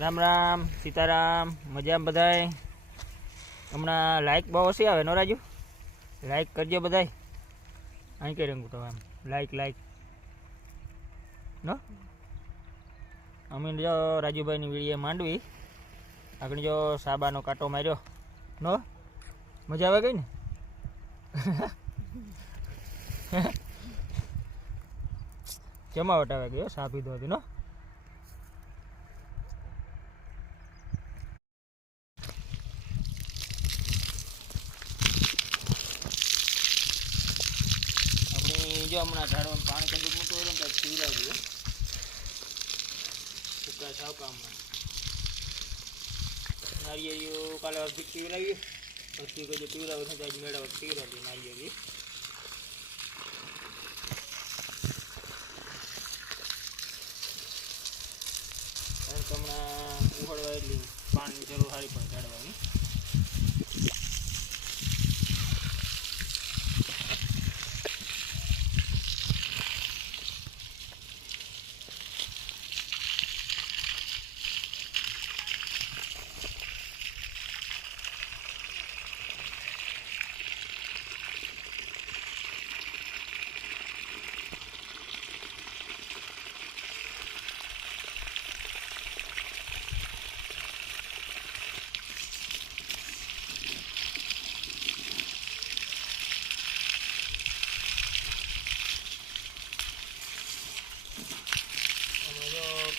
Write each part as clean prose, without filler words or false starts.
રામ રામ સીતારામ મજામાં બધાય હમણાં લાઈક બહુ ઓછી આવે નો રાજુ લાઈક કરજો બધાય અહીં કઈ રંગું તો આમ લાઈક નો અમે જો રાજુભાઈની વીડિયો માંડવી આગળ જો સાબાનો કાંટો માર્યો નો મજા આવે ગઈ ને જમાવટ આવે ગયો સા પીધો હતી નો जो हमारा झाड़वा पानी कदू मोटो हो तो पीवड़ा दिए सूका सावका में नारियल काले अर्धी पीवड़ा પછી કોઈ પીવડા વખત આજ મેળા પીવડા દી નારિયેળી અને તમને ઉહળવા એટલી પાણી જરૂર સારી પણ કાઢવાની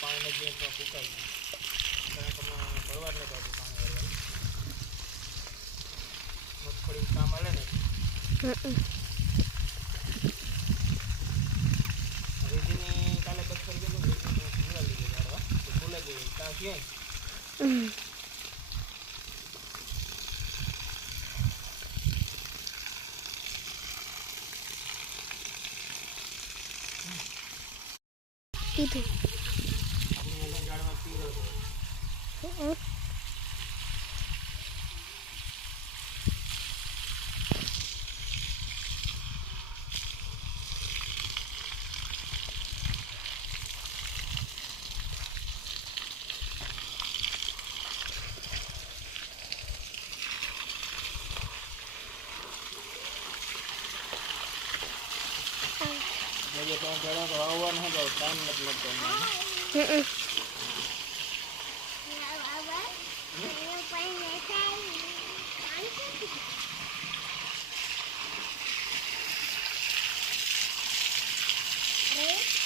पानी में जो फूकाई कारण તમે પરવાર ને બાજુ પાણી વાળવાનું મગફળી કામ આલે ને રીજીની કાલે બખર ગયો તો પૂરા લીધે જાડવા તો ફૂલે ગઈ તા ક્યાં itu ये तो जड़ा तो आवा नहीं तो टाइम मतलब तो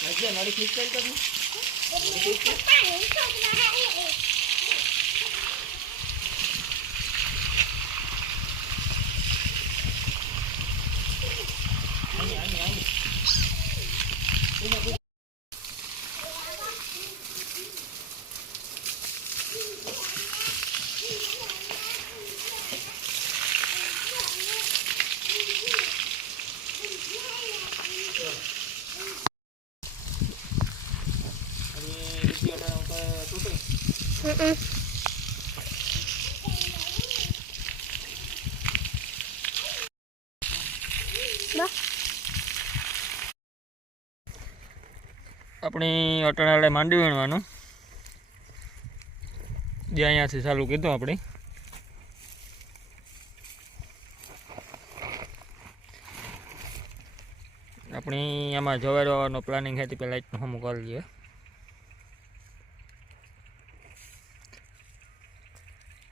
अच्छा नारी खींच कर करनी अपनी अटणाले मांडवी वीणवानुं जे अहींयाथी चालू कीधुं आपणे अपनी आमां जवार वावવાનો प्लानिंग है पहला लाइट हम कर लीए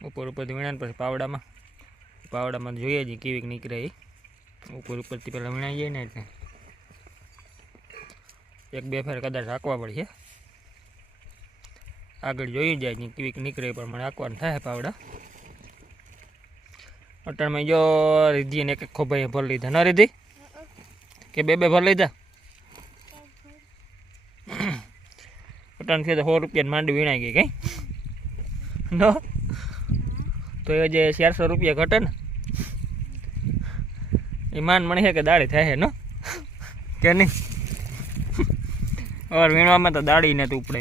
ऊपर ऊपर वीणा पछी पावड़ा में जोईए जी केवीक निकळे ऊपर ऊपर थी पहला वीणाई जाए ने एटले एक बे फेर कदाच हांकवा पड़शे आगळ जोई जाए जी केवीक निकळे पण मने हांकवानुं थाय पावड़ा अटाण में जो रिधी ने एक खोबाई भर लीधा न रिधी के बे भर लीधा अटाण थी तो 100 रुपया मांडी वीणाई गई कई नो तो ये जे 400 रुपया घटे ने ए मान मणे है के दाड़ी थाय नो के नहीं और वीणवा में तो दाड़ी ने तो उपड़े